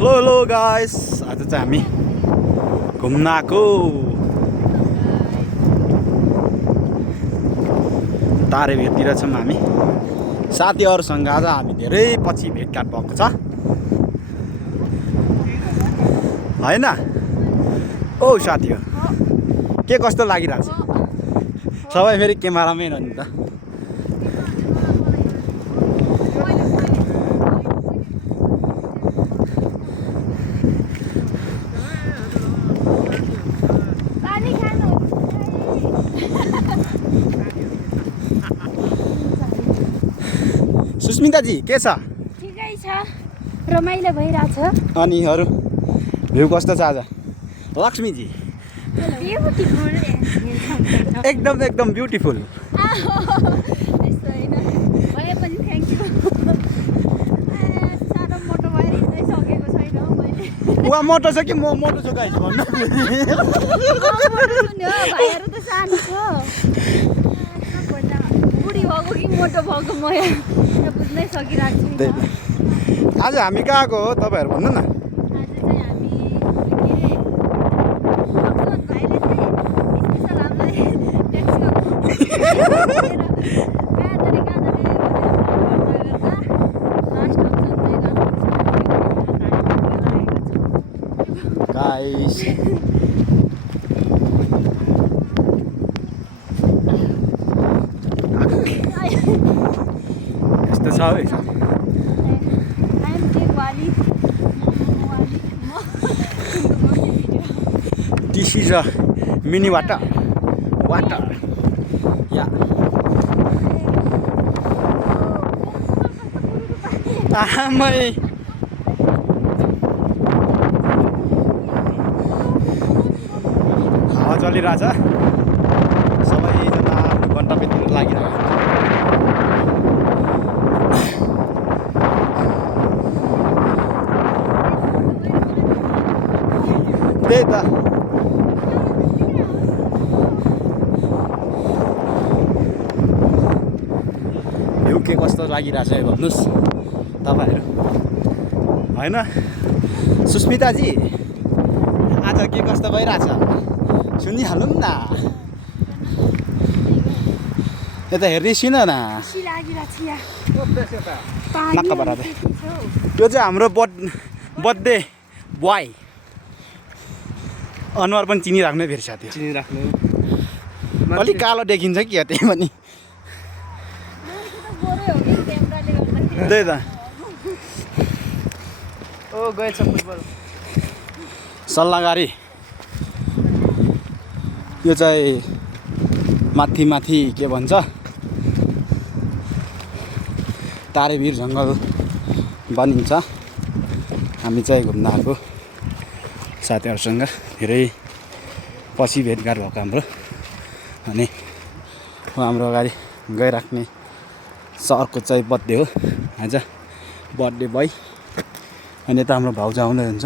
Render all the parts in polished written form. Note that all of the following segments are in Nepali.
हेलो गाइस, आज चाहिँ हामी घुम्न आएको तारेभिरतिर छौँ हामी साथीहरूसँग। आज हामी धेरै पछि भेटघाट भएको छ हैन? ओ साथीहरू, के कस्तो लागिरहेछ? सबै फेरि क्यामेरामै हो नि त। सुस्मिता जी के छ? ठिकै छ, रमाइलो भइरहेछ। अनि अरू भ्यू कस्तो छ आज? लक्ष्मी जी ब्युटिफुल एकदम एकदम ब्युटिफुल। यस्तो होइन भए पनि थ्याङ्क यू। साह्रो मोटो भएर हिँड्नै सकेको छैन हौ मैले। उहाँ मोटो छ कि म मोटो छु गाइस भन्नु? मोटो छु नि हो, भाइहरू त सानो छ। बुढी भएको कि मोटो भएको म यहाँ बुझ्नै सकिरहेको छु। आज हामी कहाँ आएको हो तपाईँहरू भन्नु न। आज चाहिँ हामी के अरे अक्सर भाइले चाहिँ स्पेसल हामीलाई ट्याक्सीमा गाइस यस्तो छ है। This is a mini water. Yeah. आमै हावा चलिरहेछ, सबैजना गन्तव्यतिर लागिरहेको। त्यही त भ्यू के कस्तो लागिरहेछ है भन्नुहोस् तपाईँहरू होइन? सुस्मिताजी आज के कस्तो भइरहेछ सुनिहालौँ न। यता हेर्दै सुन न। नक्क बराबर त्यो चाहिँ हाम्रो बर्थडे बोय अनुहार पनि चिनिराख्नु फेरि साथी। चिनिराख्नु अलिक कालो देखिन्छ कि त्यही पनि। त्यही त ओ गएछ फुटबल सल्लाहगारी। यो चाहिँ माथि के भन्छ तारेभिर जङ्गल बनिन्छ। हामी चाहिँ घुम्न आएको साथीहरूसँग, धेरै पछि भेटघाट भएको हाम्रो। अनि हाम्रो अगाडि गइराख्ने सरको चाहिँ बर्थडे हो आज, बर्थडे बोय। अनि यता हाम्रो भाउजू आउँदै हुन्छ।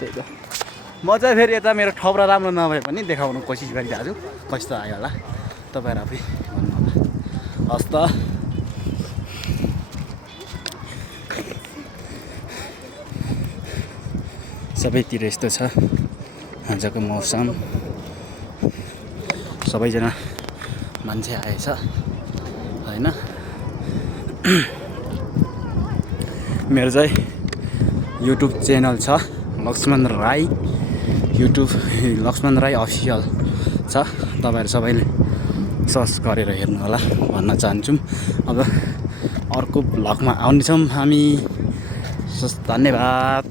त्यही त म चाहिँ फेरि यता मेरो ठौरा राम्रो नभए पनि देखाउनु कोसिस गरिरहेको छु। कस्तो आयो होला तपाईँहरू आफै भन्नु होला। हस् त सबैतिर यस्तो छ आजको मौसम। सबैजना मान्छे आएछ होइन? मेरो चाहिँ युट्युब च्यानल छ लक्ष्मण राई, युट्युब लक्ष्मण राई अफिसियल छ। तपाईँहरू सबैले सर्च गरेर हेर्नु होला भन्न चाहन्छु। अब अर्को भ्लगमा आउनेछौँ हामी। धन्यवाद।